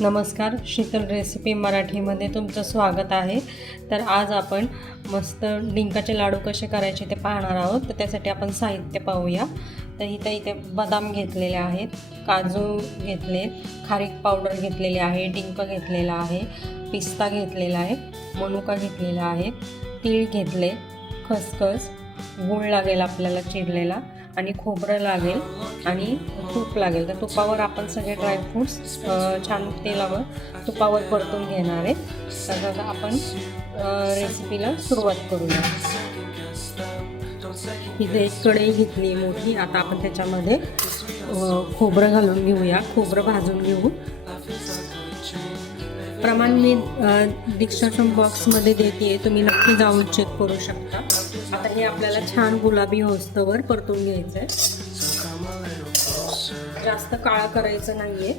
नमस्कार शीतल रेसिपी मराठीमध्ये तुमचं स्वागत आहे. तर आज आपण मस्त डिंकाचे लाडू कसे करायचे ते पाहणार आहोत. तर त्यासाठी आपण साहित्य पाहूया. तर इथं इथे बदाम घेतलेले आहेत काजू घेतले खारीक पावडर घेतलेली आहे डिंक घेतलेला आहे पिस्ता घेतलेला आहे मनुका घेतलेला आहे तीळ घेतले खसखस गूळ लागेल आपल्याला चिरलेला. आणि खोबरं लागेल आणि तूप लागेल. तर तुपावर आपण सगळे ड्रायफ्रूट्स छान तेलावर तुपावर परतून घेणार आहे. तर आपण रेसिपीला सुरुवात करूया. इथे एक कढई घेतली मोठी आता आपण त्याच्यामध्ये खोबरं घालून घेऊया. खोबरं भाजून घेऊ. प्रमाण मी डिस्क्रिप्शन बॉक्समध्ये देते तुम्ही नक्की जाऊन चेक करू शकता. आता हे आपल्याला छान गुलाबी होस्तवर परतून घ्यायचं आहे जास्त काळा करायचं नाहीये.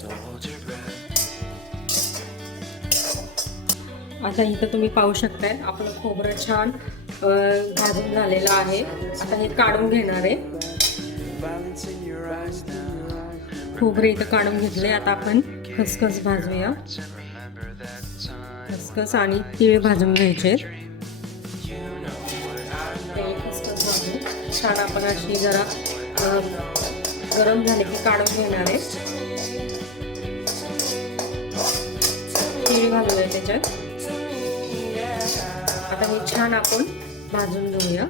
आता इथं तुम्ही पाहू शकताय आपलं खोबरं छान भाजून झालेलं आहे. आता हे काढून घेणार आहे. खोबरे इथं काढून घेतले आता आपण खसखस भाजूया. खसखस आणि तिळ भाजून घ्यायचे. छान आपण अशी जरा गरम झाले की काढून घेणार आहे. तीळ घालूया त्याच्यात. आता हे छान आपण भाजून घेऊया.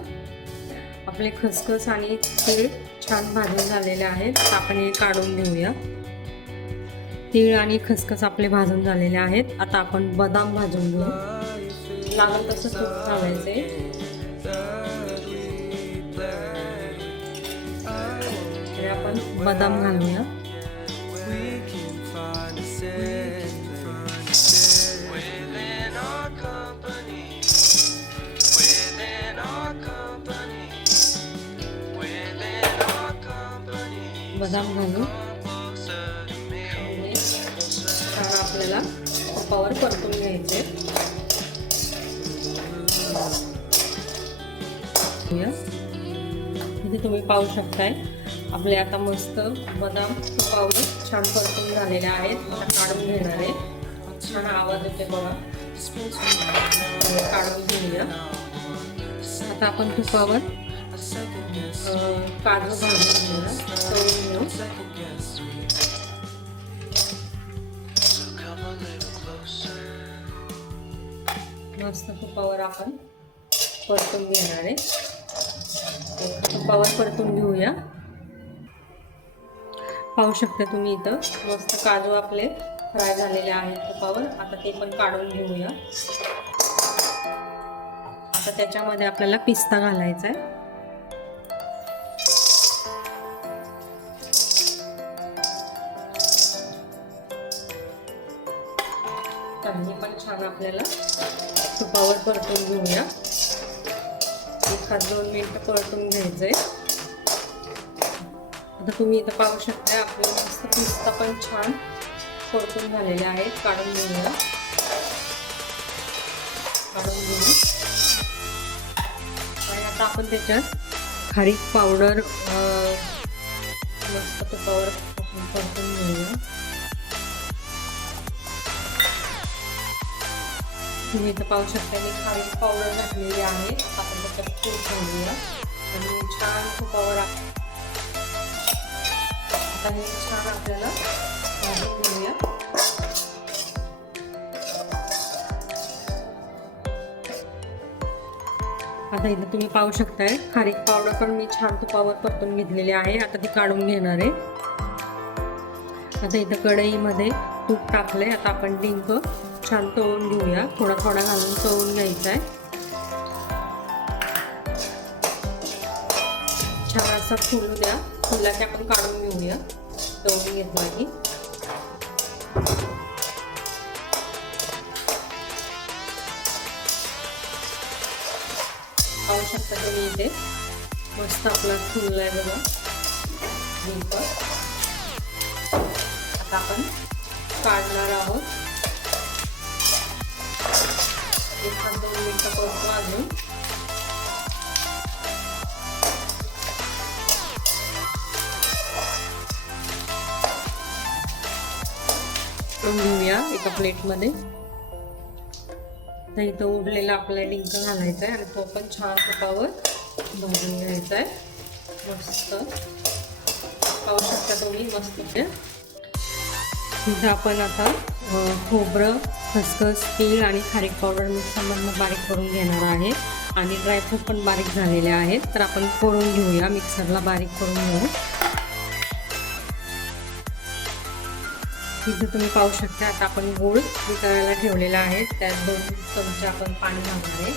आपले खसखस आणि तीळ छान भाजून झालेले आहेत. आपण हे काढून घेऊया. तीळ आणि खसखस आपले भाजून झालेले आहेत. आता आपण बदाम भाजून घेऊ. लागल तसं तूप घालायचे. आपण बदाम घालूया. बदाम घालू आपल्याला तुपावर परतून घ्यायचे. इथे तुम्ही पाहू शकताय आपले आता मस्त बदाम तुपावर छान परतून झालेले आहेत. काढून घेणार आहे. छान आवाज येते बघा. हे काढून घेऊया. आता आपण तुपावर अं, काजू भाजून घेऊया. मस्त तुपावर आपण परतून घेणार आहे. तुपावर परतून घेऊया. पाहू शकता तुम्ही इथं मस्त काजू आपले फ्राय झालेले आहेत तुपावर. आता ते पण काढून घेऊया. आता त्याच्यामध्ये आपल्याला पिस्ता घालायचा आहे. पण छान आपल्याला तुपावर परतून घेऊया. एखाद दोन मिनिट परतून घ्यायचंय. आता तुम्ही इथं पाहू शकता आपले मस्त पिस्ता पण छान परतून झालेले आहेत काढून घेऊया. काढून घेऊ आणि आता आपण त्याच्यात खारीक पावडर मस्त तुपावर परतून घेऊया. तुम्ही इथं पाहू शकता मी खारीक पावडर घातलेली आहे. आपण त्याच्यात तूप ठेवूया आणि छान तुपावर आता हे छान आपल्याला भाजून घेऊया. आता इथं तुम्ही पाहू शकताय खारीक पावडर पण मी छान तुपावर परतून घेतलेली आहे. आता ती काढून घेणार आहे. आता इथं कढईमध्ये तूप आहे आता आपण डिंक छान तळून घेऊया. थोडा थोडा घालून तळून घ्यायचा आहे छान असा फुलू द्या. फुला की आपण काढून घेऊया. तळून घेतला की पाहू शकता तुम्ही इथे. मस्त आपला फुललाय बघा. डिंक. आता आपण काढणार आहोत. एखाद दोन मिनटं करतो अजून घेऊया एका प्लेटमध्ये. तर इथं उडलेला आपला डिंक घालायचा आहे आणि तो पण छान तुपावर भाजून घ्यायचा आहे. मस्त. पाहू शकता तुम्ही मस्त. इथं आपण आता खोबरं खसखस तीळ आणि खारीक पावडर मिक्सरमधनं बारीक करून घेणार आहे. आणि ड्रायफ्रूट पण बारीक झालेले आहेत. तर आपण करून घेऊया. मिक्सरला बारीक करून घेऊ इथे तुम्ही पाहू शकता आता आपण गोड वितळायला ठेवलेला आहे. त्यात दोन चमचे आपण पाणी घालणार आहे.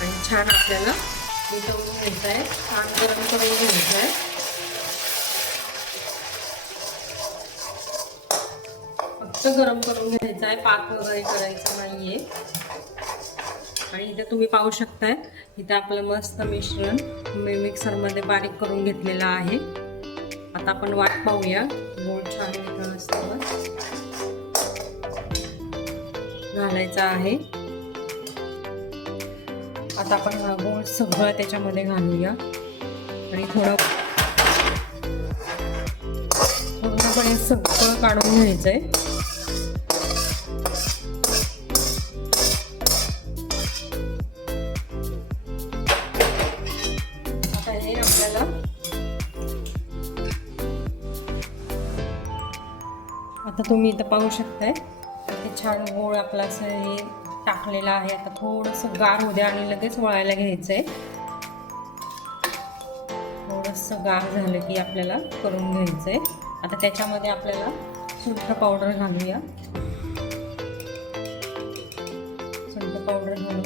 आणि छान आपल्याला वितळून घ्यायचं आहे. छान गरम करून घ्यायचं आहे. फक्त गरम करून घ्यायचं आहे. पाक वगैरे करायचं नाहीये. आणि इथे तुम्ही पाहू शकताय इथे आपलं मस्त मिश्रण मी मिक्सरमध्ये बारीक करून घेतलेलं आहे. आता आपण वाट पाहूया. गोड छान वितळ असल्यावर घालायचा आहे. आता आपण हा गोड सगळं त्याच्यामध्ये घालूया. आणि थोडं पूर्णपणे सगळं काढून घ्यायचंय. आहे आपल्याला. आता तुम्ही इथं पाहू शकताय. ते छान गोळ आपला असं हे टाकलेलं आहे. आता थोडंसं गार होऊ द्या आणि लगेच वळायला घ्यायचं आहे थोडंसं गार झालं की आपल्याला करून घ्यायचं आहे आता त्याच्यामध्ये आपल्याला सुंठ पावडर घालूया. सुंठ पावडर घालून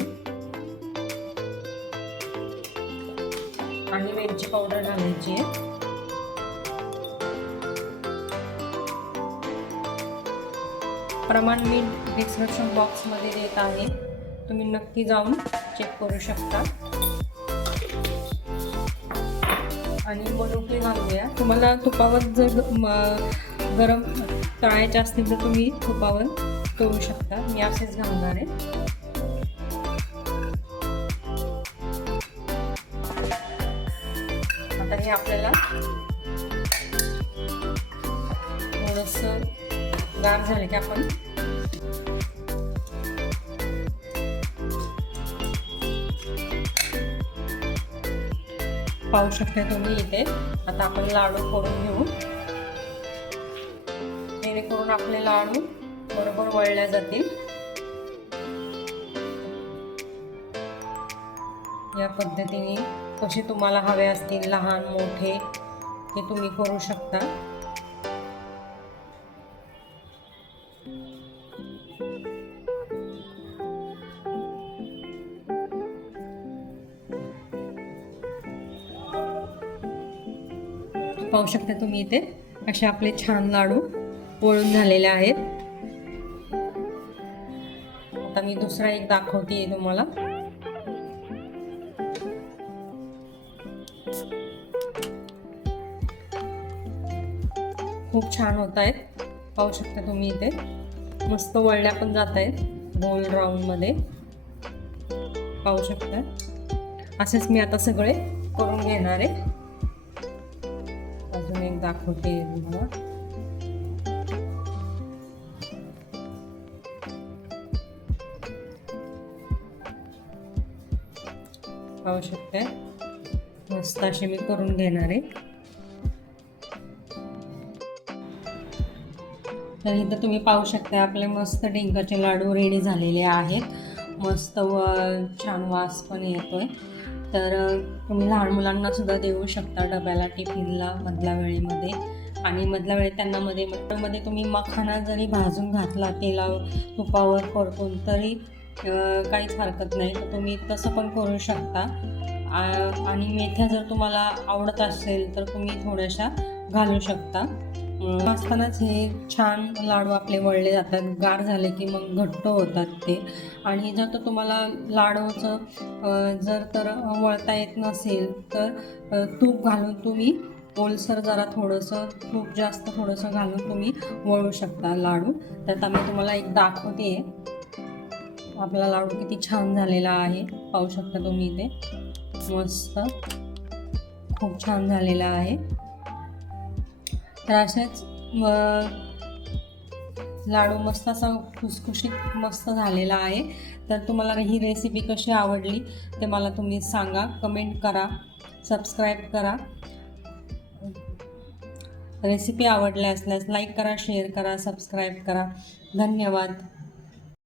पावडर घालायची आहे प्रमाण मी डिस्क्रिप्शन बॉक्समध्ये देत आहे तुम्ही नक्की जाऊन चेक करू शकता आणि मनुके घालूया तुम्हाला तुपावर जर म- गरम तळायचे असतील तर तुम्ही तुपावर तळू शकता मी असेच घालणार आहे आता हे आपल्याला. थोडंसं गार झाले की आपण पाहू शकता तुम्ही इथे. आता आपण लाडू करून घेऊ. जेणेकरून आपले लाडू बरोबर वळल्या जातील. या पद्धतीने कसे तुम्हाला हवे असतील लहान मोठे ते तुम्ही करू शकता. पाहू शकता तुम्ही इथे असे आपले छान लाडू वळून झालेले आहेत. आता मी दुसरा एक दाखवते तुम्हाला. खूप छान होत आहेत पाहू शकता तुम्ही इथे. मस्त वळल्या पण जात आहेत गोल राऊंडमध्ये पाहू शकता. असेच मी आता सगळे करून घेणार आहे. अजून एक दाखवते तुम्हाला. पाहू शकते मस्त असे मी करून घेणार आहे. तर इथं तुम्ही पाहू शकता आपले मस्त डिंकाचे लाडू रेडी झालेले आहेत. मस्त व छान वास पण येतो आहे तर तुम्ही लहान मुलांना सुद्धा देऊ शकता डब्याला टिफिनला मधल्या वेळेमध्ये. आणि मधल्या वेळेत त्यांना मध्ये मध्ये तुम्ही मखाना जरी भाजून घातला तेला तुपावर परतून तरी काहीच हरकत नाही. तर तुम्ही तसं पण करू शकता. आणि मेथ्या जर तुम्हाला आवडत असेल तर तुम्ही थोड्याशा घालू शकता. असतानाच हे छान लाडू आपले वळले जातात गार झाले की मग घट्ट होतात ते. आणि जर तर तुम्हाला लाडूचं जर तर वळता येत नसेल तर तूप घालून तुम्ही ओलसर जरा थोडंसं तूप जास्त थोडंसं घालून तुम्ही वळू शकता लाडू. तर आम्ही मी तुम्हाला एक दाखवते. आपला लाडू किती छान झालेला आहे. पाहू शकता तुम्ही इथे. मस्त. खूप छान झालेला आहे. तर असेच लाडू मस्त असा खुसखुशीत मस्त झालेला आहे. तर तुम्हाला ही रेसिपी कशी आवडली ते मला तुम्ही सांगा. कमेंट करा सबस्क्राईब करा. रेसिपी आवडल्या असल्यास लाईक करा शेअर करा सबस्क्राईब करा. धन्यवाद.